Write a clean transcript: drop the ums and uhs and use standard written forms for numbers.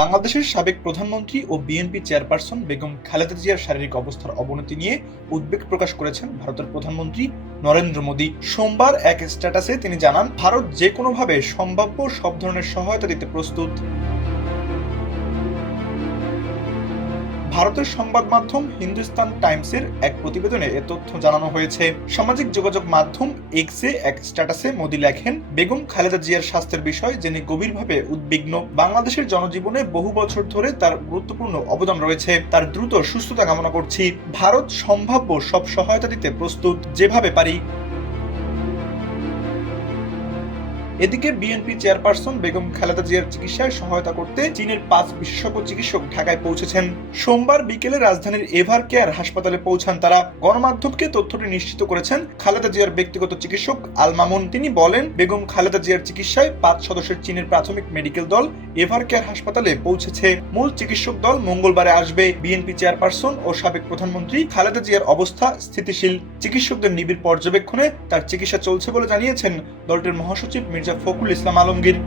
বাংলাদেশের সাবেক প্রধানমন্ত্রী ও বিএনপি চেয়ারপারসন বেগম খালেদা জিয়ার শারীরিক অবস্থার অবনতি নিয়ে উদ্বেগ প্রকাশ করেছেন ভারতের প্রধানমন্ত্রী নরেন্দ্র মোদী। সোমবার এক স্ট্যাটাসে তিনি জানান, ভারত যে কোনোভাবে সম্ভাব্য সব ধরনের সহায়তা দিতে প্রস্তুত। ভারতের সংবাদ মাধ্যম হিন্দুস্তান টাইমসের এক প্রতিবেদনে এ তথ্য জানানো হয়েছে। সামাজিক যোগাযোগ মাধ্যম এক্সে এক স্ট্যাটাসে মোদী লেখেন, বেগম খালেদা জিয়ার স্বাস্থ্যের বিষয় জেনে গভীরভাবে উদ্বিগ্ন। বাংলাদেশের জনজীবনে বহু বছর ধরে তার গুরুত্বপূর্ণ অবদান রয়েছে। তার দ্রুত সুস্থতা কামনা করছি। ভারত সম্ভাব্য সব সহায়তা দিতে প্রস্তুত, যেভাবে পারি। এদিকে বিএনপি চেয়ারপারসন বেগম খালেদা জিয়ার চিকিৎসায় সহায়তা করতে চীনের ৫ বিশেষজ্ঞ চিকিৎসক ঢাকায় পৌঁছেছেন। সোমবার বিকেলে রাজধানীর এভার কেয়ার হাসপাতালে পৌঁছান তারা। গণমাধ্যমকে তথ্যটি নিশ্চিত করেছেন খালেদা জিয়ার ব্যক্তিগত চিকিৎসক আল মামুন। তিনি বলেন, বেগম খালেদা জিয়ার চিকিৎসায় ৫ সদস্যের চীনের প্রাথমিক মেডিকেল দল এভার কেয়ার হাসপাতালে পৌঁছেছে। মূল চিকিৎসক দল মঙ্গলবারে আসবে। বিএনপি চেয়ারপারসন ও সাবেক প্রধানমন্ত্রী খালেদা জিয়ার অবস্থা স্থিতিশীল। চিকিৎসকদের নিবিড় পর্যবেক্ষণে তার চিকিৎসা চলছে বলে জানিয়েছেন দলটির মহাসচিব মির্জা ফখরুল ইসলাম আলমগীর।